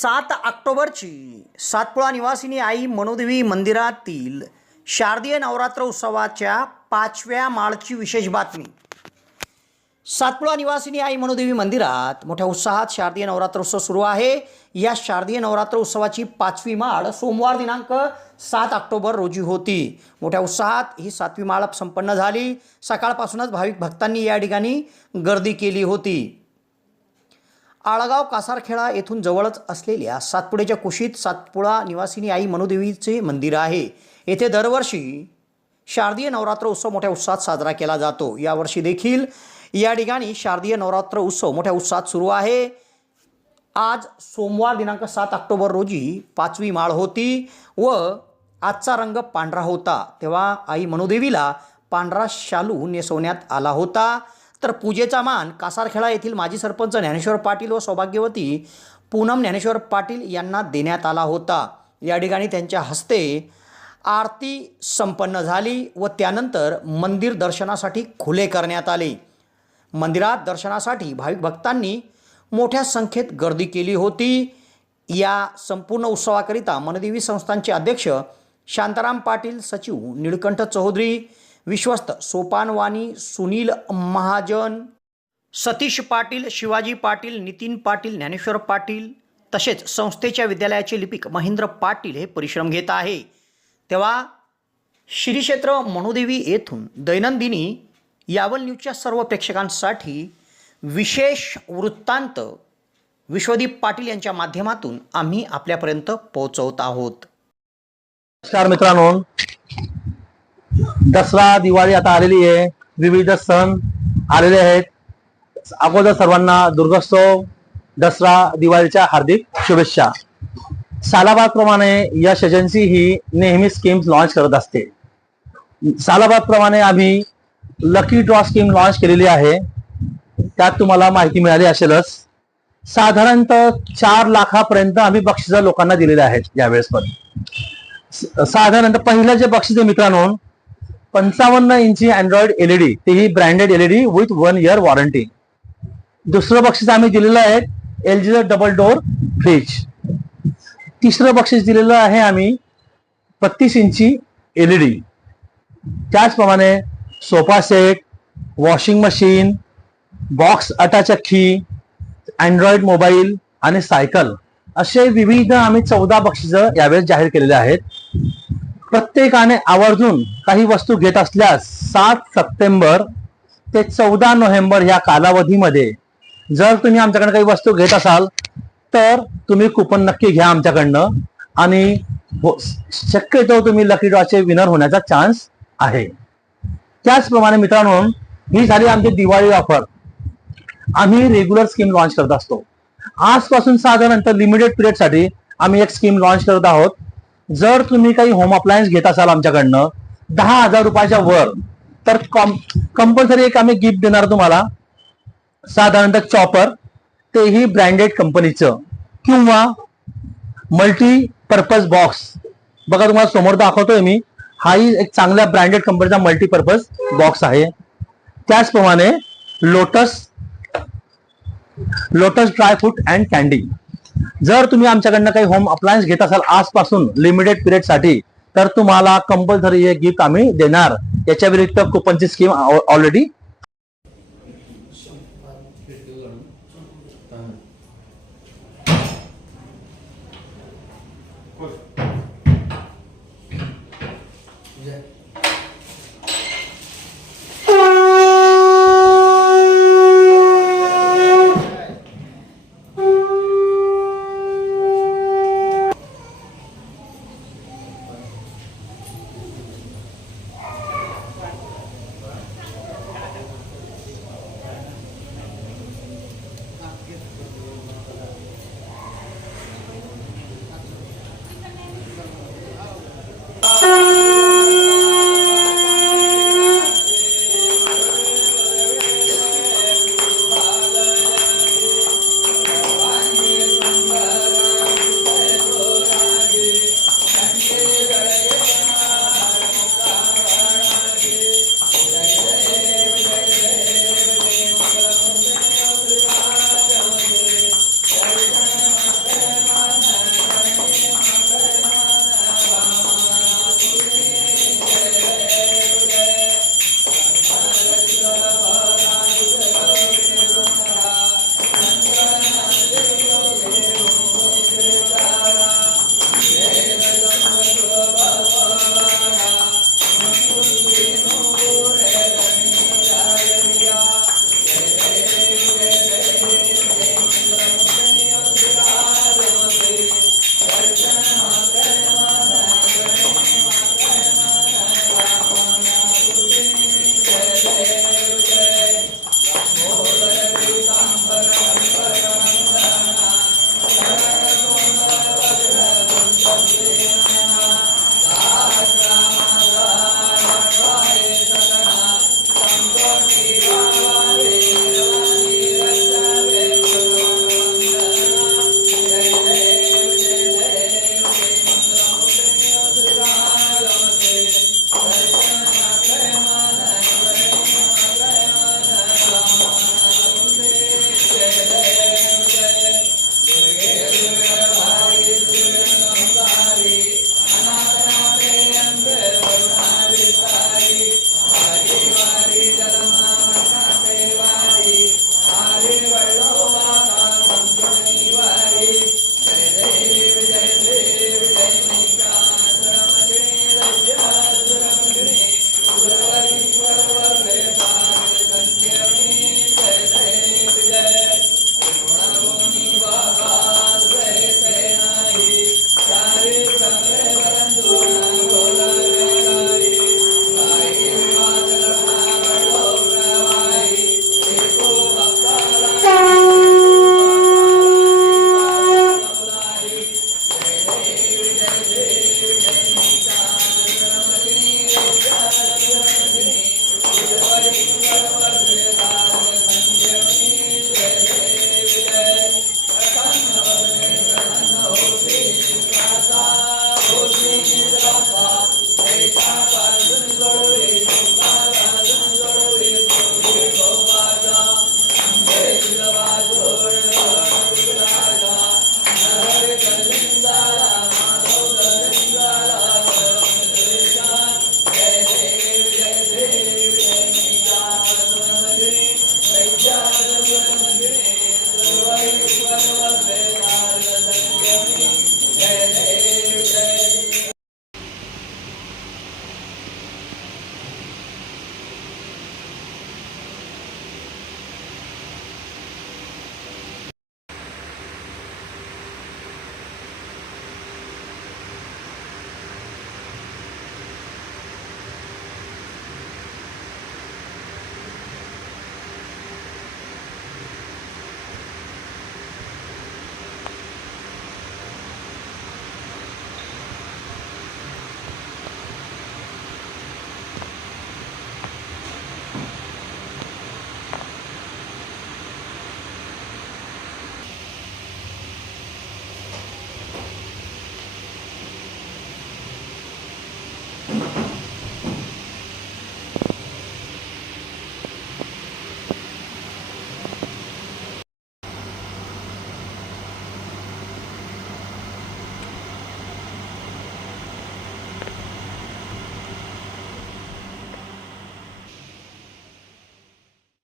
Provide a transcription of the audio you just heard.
सात ऑक्टोबरची सातपुळा निवासिनी आई मनोदेवी मंदिरातील शारदीय नवरात्र उत्सवाच्या पाचव्या माळची विशेष बातमी. सातपुळा निवासिनी आई मनोदेवी मंदिरात मोठ्या उत्साहात शारदीय नवरात्र उत्सव सुरू आहे. या शारदीय नवरात्र उत्सवाची पाचवी माळ सोमवार दिनांक सात ऑक्टोबर रोजी होती. मोठ्या उत्साहात ही सातवी माळ संपन्न झाली. सकाळपासूनच भाविक भक्तांनी या ठिकाणी गर्दी केली होती. आळगाव कासारखेडा येथून जवळच असलेल्या सातपुड्याच्या कुशीत सातपुडा निवासिनी आई मनुदेवीचे मंदिर आहे. येथे दरवर्षी शारदीय नवरात्र उत्सव मोठ्या उत्साहात साजरा केला जातो. यावर्षी देखील या ठिकाणी शारदीय नवरात्र उत्सव मोठ्या उत्साहात सुरू आहे. आज सोमवार दिनांक सात ऑक्टोबर रोजी पाचवी माळ होती व आजचा रंग पांढरा होता. तेव्हा आई मनुदेवीला पांढरा शालू नेसवण्यात आला होता. तर पूजेचा मान कासारखेडा येथील माजी सरपंच ज्ञानेश्वर पाटील व सौभाग्यवती पूनम ज्ञानेश्वर पाटील यांना देण्यात आला होता. या ठिकाणी त्यांच्या हस्ते आरती संपन्न झाली व त्यानंतर मंदिर दर्शनासाठी खुले करण्यात आले. मंदिरात दर्शनासाठी भाविक भक्तांनी मोठ्या संख्येत गर्दी केली होती. या संपूर्ण उत्सवाकरिता मनदेवी संस्थांचे अध्यक्ष शांताराम पाटील सचिव निळकंठ चौधरी विश्वस्त सोपानवाणी सुनील महाजन सतीश पाटील शिवाजी पाटील नितीन पाटील ज्ञानेश्वर पाटील तसेच संस्थेच्या विद्यालयाचे लिपिक महेंद्र पाटील हे परिश्रम घेत आहे. तेव्हा श्री क्षेत्र मनुदेवी येथून दैनंदिनी यावल न्यूजच्या सर्व प्रेक्षकांसाठी विशेष वृत्तांत विश्वदीप पाटील यांच्या माध्यमातून आम्ही आपल्यापर्यंत पोहोचवत आहोत. नमस्कार मित्रांनो. दसरा दिवाळी आता आलेली आहे. विविध सण आलेले आहेत. अगोदर सर्वांना दुर्गोत्सव दसरा दिवाळीच्या हार्दिक शुभेच्छा. सालाबाद प्रमाणे यश एजन्सी ही नेहमी स्कीम्स लॉन्च करत असते. सालाबाद प्रमाणे आम्ही लकी ड्रॉ स्कीम लॉन्च केलेली आहे. त्यात तुम्हाला माहिती मिळाली असेलच. साधारणतः चार लाखापर्यंत आम्ही बक्षिस लोकांना दिलेले आहेत यावेळेस पण. साधारणतः पहिलं जे बक्षीस आहे मित्रांनो पंचावन्न इंची अँड्रॉइड एलईडी तेही branded LED with one year warranty दुसरं बक्षीस आम्ही दिलेलं आहे एल जीचं डबल डोअर फ्रीज तिसरं बक्षीस दिलेलं आहे आम्ही बत्तीस इंची एलईडी त्याचप्रमाणे sofa set washing machine box अटाचक्की android mobile आणि सायकल असे विविध आम्ही चौदा बक्षीस यावेळेस जाहीर केलेले आहेत. प्रत्येकाने आवर्जून काही वस्तू घेत असल्यास सात सप्टेंबर ते चौदा नोव्हेंबर या कालावधीमध्ये जर तुम्ही आमच्याकडनं काही वस्तू घेत असाल तर तुम्ही कुपन नक्की घ्या आमच्याकडनं. आणि हो, शक्यतो तुम्ही लकी ड्रॉचे विनर होण्याचा चान्स आहे. त्याचप्रमाणे मित्रांनो ही झाली आमची दिवाळी ऑफर आम्ही रेग्युलर स्कीम लॉन्च करत असतो. आजपासून साधारणतः लिमिटेड पिरियडसाठी आम्ही एक स्कीम लॉन्च करत आहोत. जर तुम्ही काही होम अप्लायन्स घेत असाल आमच्याकडनं दहा हजार रुपयाच्या वर तर कंपल्सरी एक आम्ही गिफ्ट देणार तुम्हाला. साधारणतः चॉपर तेही ब्रँडेड कंपनीचं किंवा मल्टी पर्पज बॉक्स बघा तुम्हाला समोर दाखवतोय मी. हाही एक चांगल्या ब्रँडेड कंपनीचा मल्टीपर्पज बॉक्स आहे. त्याचप्रमाणे lotus lotus dry fruit and candy जर तुम्ही आमच्याकडनं काही होम अप्लायन्स घेत असाल आजपासून लिमिटेड पिरियडसाठी तर तुम्हाला कंपल्सरी हे गिफ्ट आम्ही देणार. याच्या व्यतिरिक्त कुपनची स्कीम ऑलरेडी